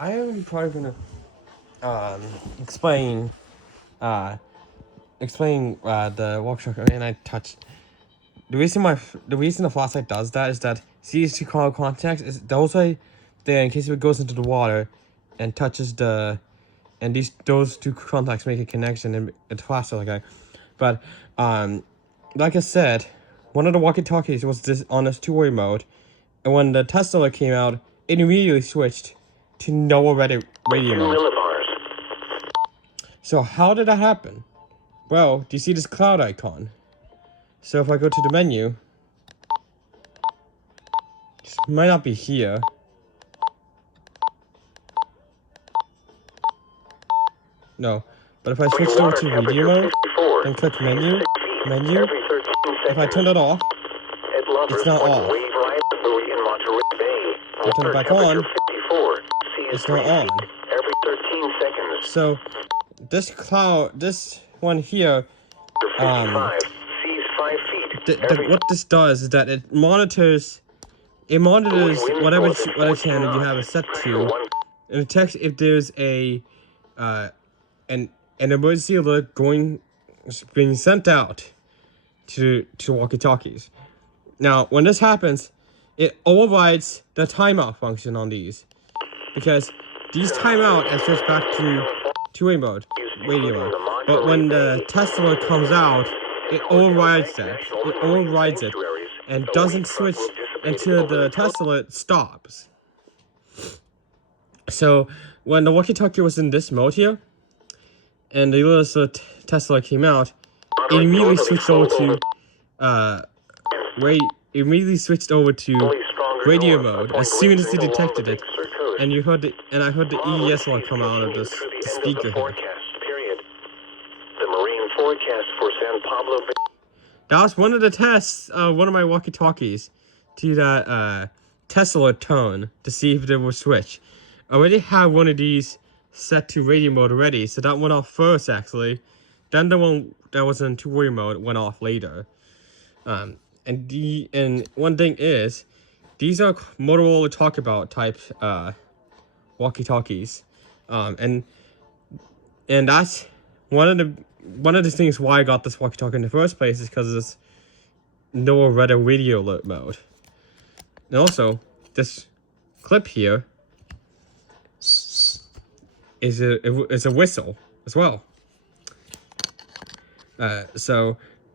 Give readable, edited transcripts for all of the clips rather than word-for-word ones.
I am probably gonna explain the walkie-talkie, and I touched. The reason the flashlight does that is that these two contacts is those way there in case if it goes into the water and touches those two contacts make a connection and it flashes like that. But like I said, one of the walkie-talkies was on this two-way mode, and when the test alert came out, it immediately switched to NOAA radio mode. So how did that happen? Well, do you see this cloud icon? So if I go to the menu, this might not be here. No, but if I switch over to radio mode, then click menu, if I turn it off, it's not off. If I turn it back on, it's not on. So this one here, what this does is that it monitors whatever channel you have it set to, and it detects if there's an emergency alert being sent out to walkie-talkies. Now, when this happens, it overrides the timeout function on these, because these timeout and switch back to two-way mode, radio mode. But when the test alert comes out, it overrides it, and doesn't switch until the test alert stops. So when the walkie-talkie was in this mode here, and the little test alert came out, it immediately switched over to radio mode as soon as it detected it, and I heard the EES alert come out of the speaker here. The marine forecast for San Pablo Bay. That was one of the tests, one of my walkie-talkies, to that test alert tone to see if they will switch. I already have one of these set to radio mode already, so that went off first actually. Then the one that was in two-way mode went off later. And one thing is, these are Motorola talkabout type walkie-talkies, and that's one of the things why I got this walkie-talkie in the first place is because of this NOAA radio alert mode. And also, this clip here is a whistle as well.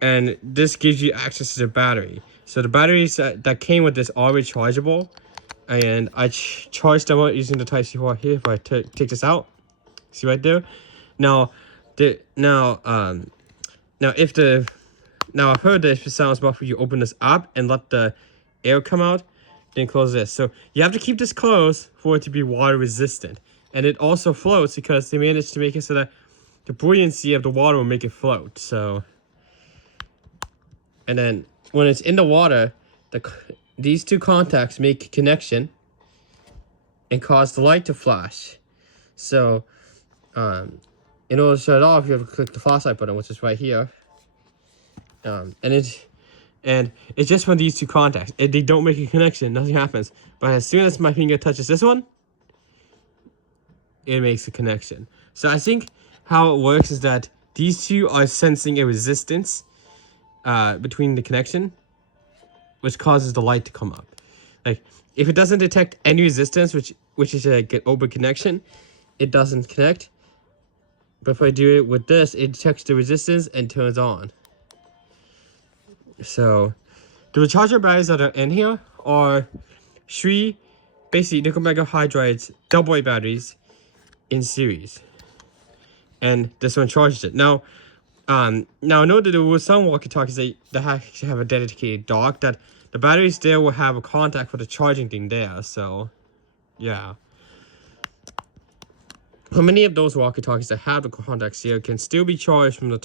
And this gives you access to the battery. So the batteries that came with this are rechargeable, and I charged them out using the Type-C port here. If I take this out, see right there. Now I've heard that if it sounds muffled, you open this up and let the air come out, then close this. So you have to keep this closed for it to be water resistant. And it also floats because they managed to make it so that the buoyancy of the water will make it float. So, and then when it's in the water, these two contacts make a connection and cause the light to flash. So, in order to shut it off, you have to click the flashlight button, which is right here. And it's just when these two contacts, if they don't make a connection, nothing happens. But as soon as my finger touches this one, it makes a connection. So I think how it works is that these two are sensing a resistance between the connection, which causes the light to come up. Like if it doesn't detect any resistance, which is like an open connection, it doesn't connect. But if I do it with this, it detects the resistance and turns on. So the recharger batteries that are in here are three basically nickel mega hydrides AA batteries in series, and this one charges it. Now I know that there were some walkie-talkies that actually have a dedicated dock that the batteries there will have a contact for the charging thing there. So yeah, how many of those walkie-talkies that have the contacts here can still be charged from the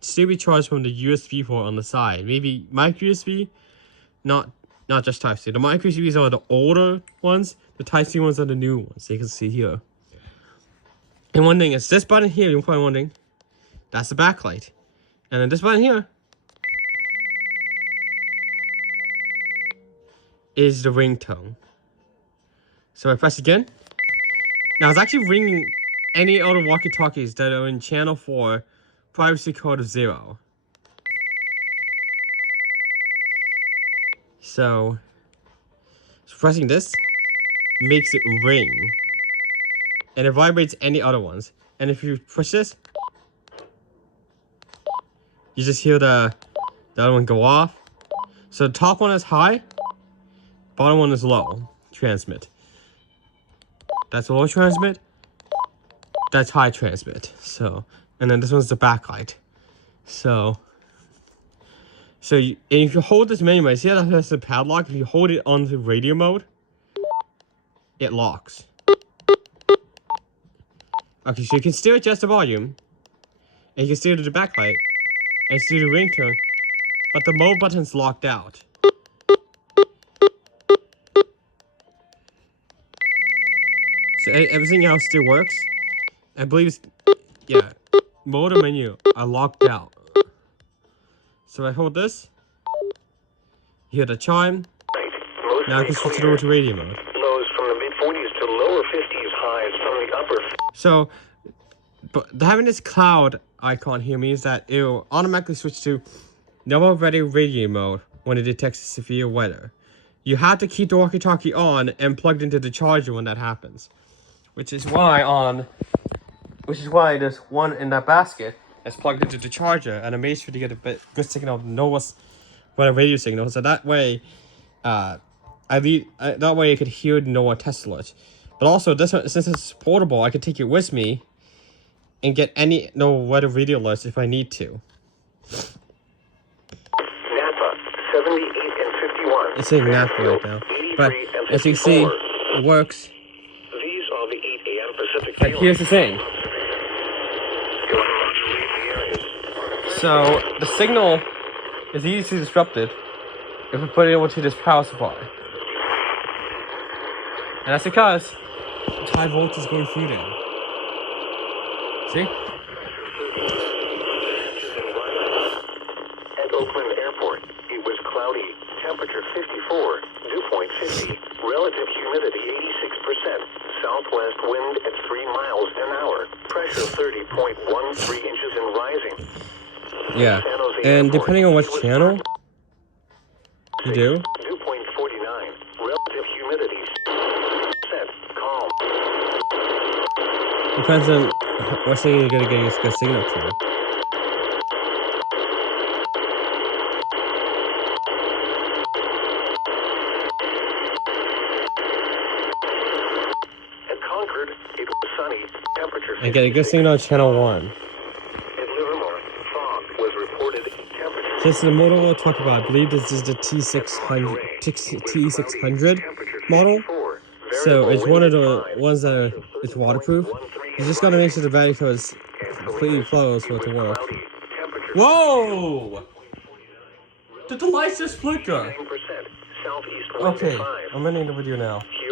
USB port on the side? Maybe micro USB, not just Type-C. The micro USBs are the older ones. The Type-C ones are the new ones. You can see here. And one thing is this button here, you're probably wondering, that's the backlight. And then this button here is the ringtone. So I press again, Now, it's actually ringing any other walkie-talkies that are in channel 4, privacy code of 0. So pressing this makes it ring. And it vibrates any other ones. And if you push this, you just hear the other one go off. So the top one is high, bottom one is low. Transmit. That's low transmit. That's high transmit. So, and then this one's the backlight. So and if you hold this menu, see how that's the padlock? If you hold it on the radio mode, it locks. Okay, so you can still adjust the volume, and you can still do the backlight, and still do the ringtone, but the mode button's locked out. So everything else still works. I believe yeah, mode and menu are locked out. So I hold this, you hear the chime, now I can switch it over to radio mode. Lows from the mid-40s to lower 50s, highs from the upper. So, but having this cloud icon here means that it will automatically switch to NOAA ready radio mode when it detects severe weather. You have to keep the walkie-talkie on and plugged into the charger when that happens. Which is why there's one in that basket that's plugged into the charger, and I made sure to get a good signal of NOAA's weather radio signal, so that way, that way I could hear the NOAA test alert. But also, this one, since it's portable, I can take it with me and get any NOAA weather radio alerts if I need to. Napa, 78 and 51. It's saying Napa right now, but as you can see, it works. These are the 8 a.m. Pacific. But here's the thing. So the signal is easily disrupted if we put it over to this power supply. And that's because it's high voltage going through there. See? At Oakland Airport, it was cloudy. Temperature 54, dew point 50, relative humidity 86%, southwest wind at 3 miles an hour, pressure 30.13 inches and rising. Yeah, and depending on which channel you do, Dew point 49, relative humidity set, calm. depends on what signal you're gonna get a good signal to. At Concord, it was sunny, temperature 50. And get a good signal on channel 1. At Livermore, fog was reported, temperature. This is the model we'll talk about. I believe this is the T600 model. So it's one of the ones that it's waterproof. You just gotta make sure the battery code is completely closed for it to work. Whoa! Did the lights just flicker? Southeast Okay, I'm ending the video now.